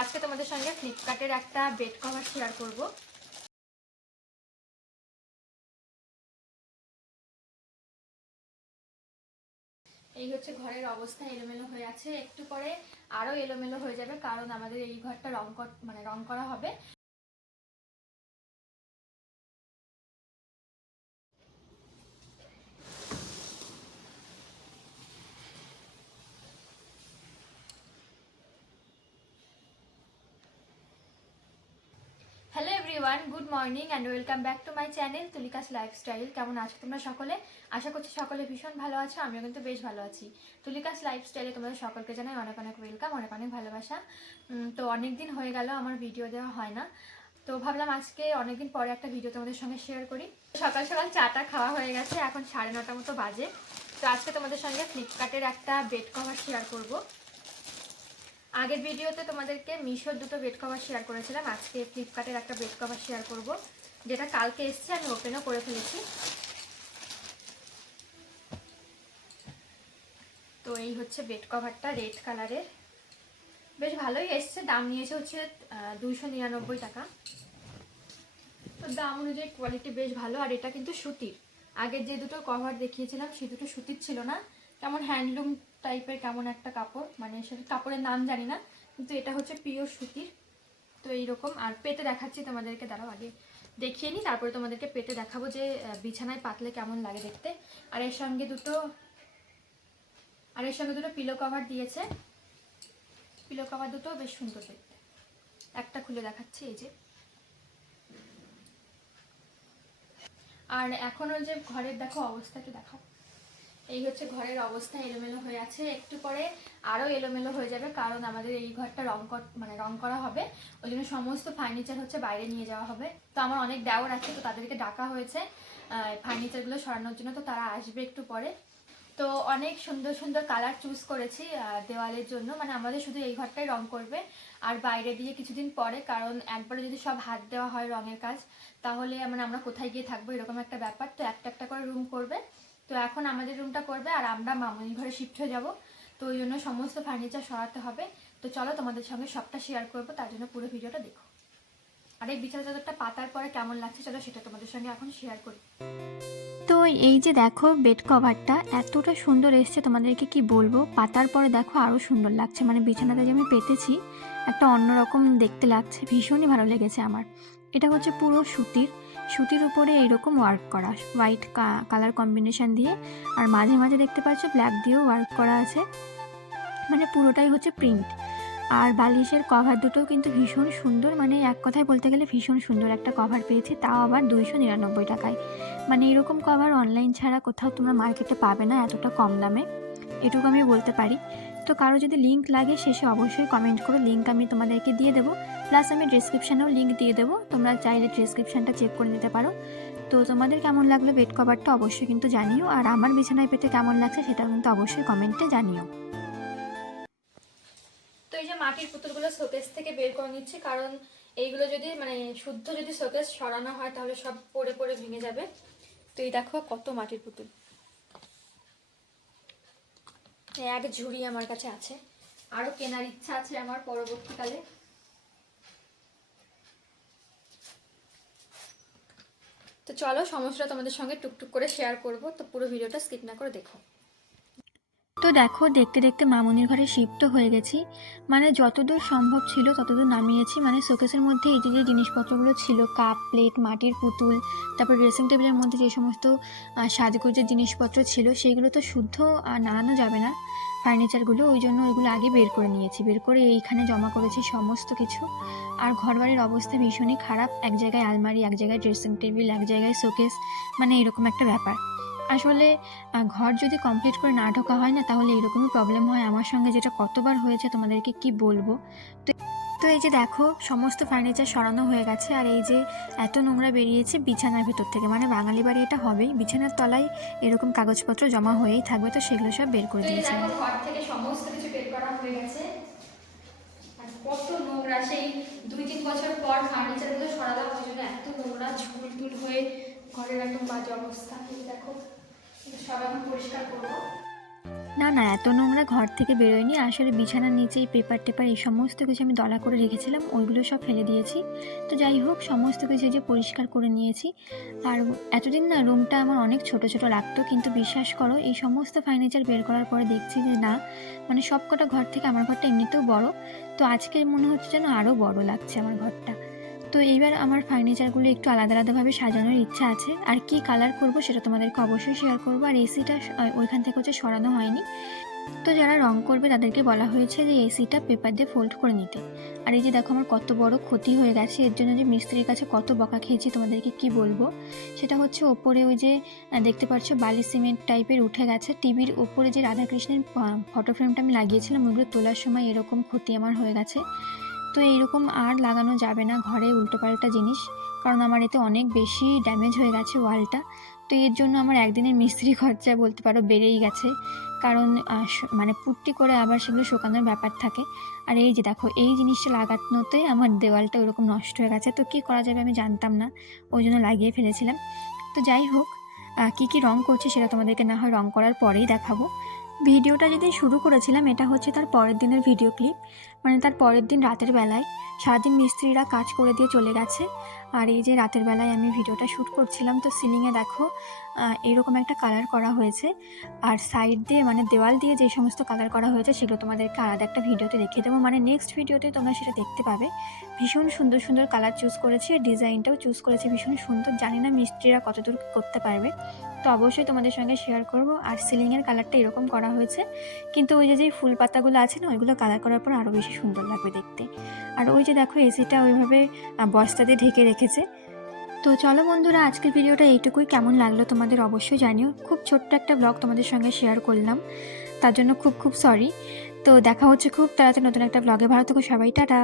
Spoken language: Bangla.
আজকে তোমাদের সঙ্গে ফ্লিপকার্টের একটা বেড কভার শেয়ার করব। এই হচ্ছে ঘরের অবস্থা এলোমেলো হয়ে আছে। একটু পরে আরও এলোমেলো হয়ে যাবে, কারণ আমাদের এই ঘরটা রং মানে রং করা হবে। Everyone good morning and welcome back to my channel Tulika's lifestyle কেমন আছো তোমরা সকলে? আশা করছি সকলে ভীষণ ভালো আছো, আমিও কিন্তু বেশ ভালো আছি। তুলিকাস লাইফস্টাইলে তোমাদের সকলকে জানাই অনেক অনেক ওয়েলকাম অনেক অনেক ভালোবাসা। তো অনেক দিন হয়ে গেল, আমার ভিডিও দেওয়া হয় না। তো ভাবলাম আজকে অনেকদিন পরে একটা ভিডিও তোমাদের সঙ্গে শেয়ার করি। সকাল সকাল চাটা খাওয়া হয়ে গেছে, এখন সাড়ে নটা মতো বাজে। তো আজকে তোমাদের সঙ্গে ফ্লিপকার্টের একটা বেড কভার শেয়ার করব। আগের ভিডিওতে তোমাদেরকে মিশোর দুটো বেড কভার শেয়ার করেছিলাম। আজকে ফ্লিপকার্টের একটা বেড কভার শেয়ার করব, যেটা কালকে এসছে, আমি ওপেনও করে ফেলেছি। তো এই হচ্ছে বেড কভারটা রেড কালারের বেশ ভালোই এসছে, দাম নিয়েছে হচ্ছে দুইশো নিরানব্বই টাকা। তো দাম অনুযায়ী কোয়ালিটি বেশ ভালো, আর এটা কিন্তু সুতির। আগের যে দুটো কভার দেখিয়েছিলাম সে দুটো সুতির ছিল না। কেমন হ্যান্ডলুম টাইপের কেমন একটা কাপড় মানে সে কাপড়ের নাম জানি না, কিন্তু এটা হচ্ছে পিওর সুতির। তো এইরকম, আর পেতে দেখাচ্ছি তোমাদেরকে, দাঁড়াও আগে দেখিয়ে নিই তারপরে তোমাদেরকে পেতে দেখাবো যে বিছানায় পাতলে কেমন লাগে দেখতে। আর এর সঙ্গে দুটো, আর এর সঙ্গে দুটো পিলো কভার দিয়েছে। পিলো কভার দুটো বেশ সুন্দর দেখতে। একটা খুলে দেখাচ্ছি, এই যে। আর এখন ওই যে ঘরের, দেখো অবস্থা একটু দেখাও। এই হচ্ছে ঘরের অবস্থা এলোমেলো হয়ে আছে। একটু পরে আরও এলোমেলো হয়ে যাবে কারণ আমাদের এই ঘরটা রং মানে রং করা হবে। ওই জন্য সমস্ত ফার্নিচার হচ্ছে বাইরে নিয়ে যাওয়া হবে। তো আমার অনেক দেওয়ার আছে, তো তাদেরকে ডাকা হয়েছে। ফার্নিচারগুলো সরানোর জন্য, তো তারা আসবে একটু পরে। তো অনেক সুন্দর সুন্দর কালার চুজ করেছি দেওয়ালের জন্য। মানে আমাদের শুধু এই ঘরটাই রং করবে। আর বাইরে দিয়ে কিছুদিন পরে, কারণ একবারে যদি সব হাত দেওয়া হয় রঙের কাজ, তাহলে মানে আমরা কোথায় গিয়ে থাকব এরকম একটা ব্যাপার। তো একটা একটা করে রুম করবে। তো এখন আমাদের রুমটা করবে আর আমরা মামুনি ঘরে শিফট হয়ে যাব। তো ওই জন্য সমস্ত ফার্নিচার সরাতে হবে। তো চলো তোমাদের সঙ্গে সবটা শেয়ার করব, তার জন্য পুরো ভিডিওটা দেখো। আর এই বিছানা চাদরটা পাতার পরে কেমন লাগছে চলো সেটা তোমাদের সঙ্গে এখন শেয়ার করি। তো এই যে দেখো বেড কভারটা এতটা সুন্দর এসছে তোমাদেরকে কি বলব? পাতার পরে দেখো আরও সুন্দর লাগছে। মানে বিছানাতে যে আমি পেতেছি, একটা অন্যরকম দেখতে লাগছে। ভীষণই ভালো লেগেছে আমার। এটা হচ্ছে পুরো সুতির সুতির উপরে এইরকম ওয়ার্ক করা হোয়াইট কালার কম্বিনেশন দিয়ে, আর মাঝে মাঝে দেখতে পাচ্ছ ব্ল্যাক দিয়েও ওয়ার্ক করা আছে। মানে পুরোটাই হচ্ছে প্রিন্ট আর বালিশের কভার দুটোও কিন্তু ভীষণ সুন্দর মানে এক কথায় বলতে গেলে ভীষণ সুন্দর একটা কভার পেয়েছি, তাও আবার দুইশো নিরানব্বই টাকায়। মানে এরকম কভার অনলাইন ছাড়া কোথাও তোমরা মার্কেটে পাবে না এতটা কম দামে। এটুকু আমি বলতে পারি। তো কারও যদি লিঙ্ক লাগে, শেষে অবশ্যই কমেন্ট করো লিঙ্ক আমি তোমাদেরকে দিয়ে দেবো। প্লাস আমি ডিসক্রিপশানেও লিঙ্ক দিয়ে দেবো। তোমরা চাইলে ডিসক্রিপশানটা চেক করে নিতে পারো। তো তোমাদের কেমন লাগল বেড কভারটা অবশ্যই কিন্তু জানিও। আর আমার বিছানায় পেতে কেমন লাগছে সেটা কিন্তু অবশ্যই কমেন্টে জানিও। তো এই যে মাটির পুতুলগুলো শোকেস থেকে বের করে নিচ্ছি, কারণ এইগুলো যদি মানে শুদ্ধ যদি শোকেস সরানো হয়, তাহলে সব পড়ে পড়ে ভেঙে যাবে। তো এই দেখো কত মাটির পুতুল। এক ঝুড়ি আমার কাছে আছে। আরও কেনার ইচ্ছা আছে আমার পরবর্তীকালে। তো চলো, সমস্যাটা তোমাদের সঙ্গে টুকটুক করে শেয়ার করব। তো পুরো ভিডিওটা স্কিপ না করে দেখো। তো দেখো, দেখতে দেখতে মামনির ঘরে শিফট হয়ে গেছি। মানে যতদূর সম্ভব ছিল ততদূর নামিয়েছি। মানে শোকেসের মধ্যে এই যে জিনিসপত্রগুলো ছিল, কাপ প্লেট মাটির পুতুল, তারপর ড্রেসিং টেবিলের মধ্যে যে সমস্ত সাজগোজের জিনিসপত্র ছিল সেইগুলো তো শুদ্ধ আর নাড়ানো যাবে না। ফার্নিচারগুলো, ওই জন্য ওইগুলো আগে বের করে নিয়েছি। বের করে এইখানে জমা করেছি সমস্ত কিছু। আর ঘরবাড়ির অবস্থা ভীষণই খারাপ। এক জায়গায় আলমারি, এক জায়গায় ড্রেসিং টেবিল এক জায়গায় শোকেস মানে এরকম একটা ব্যাপার। আসলে ঘর যদি কমপ্লিট করে না ঢোকা হয় না, তাহলে এরকমই প্রবলেম হয়। আমার সঙ্গে যেটা কতবার হয়েছে তোমাদেরকে কি বলব? তো তো এই যে দেখো, সমস্ত ফার্নিচার সরানো হয়ে গেছে আর এই যে এত নোংরা বেরিয়েছে বিছানার ভেতর থেকে। মানে বাঙালি বাড়ি এটা হবেই। বিছানার তলায় এরকম কাগজপত্র জমা হয়েই থাকবে, তো সেগুলো সব বের করে দিয়েছি। কত নোংরা, সেই দুই তিন বছর পর জন্য এত নোংরা ঝুল টুল হয়ে ঘরের একদম বাজে অবস্থা। দেখো সব এখন পরিষ্কার করব। না না, এত নোংরা ঘর থেকে বেরোয়নি। আসলে বিছানার নিচে এই পেপার টেপার এই সমস্ত কিছু আমি দলা করে রেখেছিলাম, ওইগুলো সব ফেলে দিয়েছি। তো যাই হোক, সমস্ত কিছু যে পরিষ্কার করে নিয়েছি। আর এতদিন না রুমটা আমার অনেক ছোট ছোট লাগতো, কিন্তু বিশ্বাস করো, এই সমস্ত ফার্নিচার বের করার পরে দেখছি যে না মানে সব কটা ঘর থেকে আমার ঘরটা এমনিতেও বড়। তো আজকের মনে হচ্ছে যেন আরও বড় লাগছে আমার ঘরটা। তো এইবার আমার ফার্নিচারগুলো একটু আলাদা আলাদাভাবে সাজানোর ইচ্ছা আছে। আর কি কালার করব সেটা তোমাদেরকে অবশ্যই শেয়ার করব। আর এসিটা ওইখান থেকে হচ্ছে সরানো হয়নি। তো যারা রং করবে তাদেরকে বলা হয়েছে যে এসিটা পেপার দিয়ে ফোল্ড করে নিতে। আর এই যে দেখো আমার কত বড় ক্ষতি হয়ে গেছে। এর জন্য যে মিস্ত্রির কাছে কত বকা খেয়েছি তোমাদেরকে কি বলব? সেটা হচ্ছে ওপরে ওই যে দেখতে পাচ্ছ বালি সিমেন্ট টাইপের উঠে গেছে। টিভির ওপরে যে রাধাকৃষ্ণের ফটো ফ্রেমটা আমি লাগিয়েছিলাম, ওগুলো তোলার সময় এরকম ক্ষতি আমার হয়ে গেছে। তো এইরকম আর লাগানো যাবে না ঘরে উল্টোপাল্টা জিনিস। কারণ আমার এতে অনেক বেশি ড্যামেজ হয়ে গেছে ওয়ালটা। তো এর জন্য আমার একদিনের মিস্ত্রি খরচা বলতে পারো বেড়েই গেছে। কারণ মানে পুট্টি করে আবার সেগুলো শুকানোর ব্যাপার থাকে। আর এই যে দেখো, এই জিনিসটা লাগানোতে আমার দেওয়ালটা ওরকম নষ্ট হয়ে গেছে। তো কী করা যাবে আমি জানতাম না। ওই জন্য লাগিয়ে ফেলেছিলাম। তো যাই হোক কী কী রঙ করছি সেটা তোমাদেরকে না হয় রঙ করার পরেই দেখাবো। ভিডিওটা যেদিন শুরু করেছিলাম, এটা হচ্ছে তার পরের দিনের ভিডিও ক্লিপ। মানে তার পরের দিন রাতের বেলায় সারাদিন মিস্ত্রিরা কাজ করে দিয়ে চলে গেছে। আর এই যে রাতের বেলায় আমি ভিডিওটা শ্যুট করছিলাম তো সিলিংয়ে দেখো এরকম একটা কালার করা হয়েছে। আর সাইড দিয়ে মানে দেওয়াল দিয়ে যে সমস্ত কালার করা হয়েছে সেগুলো তোমাদেরকে আলাদা একটা ভিডিওতে দেখিয়ে দেবো। মানে নেক্সট ভিডিওতে তোমরা সেটা দেখতে পাবে। ভীষণ সুন্দর সুন্দর কালার চুজ করেছি আর ডিজাইনটাও চুজ করেছি ভীষণ সুন্দর। জানি না মিস্ত্রিরা কতদূর করতে পারবে। তো অবশ্যই তোমাদের সঙ্গে শেয়ার করব। আর সিলিংয়ের কালারটা এরকম করা হয়েছে। কিন্তু ওই যে যে ফুল পাতাগুলো আছে না ওইগুলো কালার করার পর আরও বেশি সুন্দর লাগবে দেখতে। আর ওই যে দেখো এসিটা ওইভাবে আহ, বস্তা দিয়ে ঢেকে রেখেছে। তো চলো বন্ধুরা, আজকের ভিডিওটা এইটুকুই। কেমন লাগল তোমাদের অবশ্যই জানিও। খুব ছোট্ট একটা ব্লগ তোমাদের সঙ্গে শেয়ার করলাম। তার জন্য খুব খুব সরি তো দেখা হচ্ছে খুব তাড়াতাড়ি নতুন একটা ব্লগে ভালো থেকো সবাই। টাটা!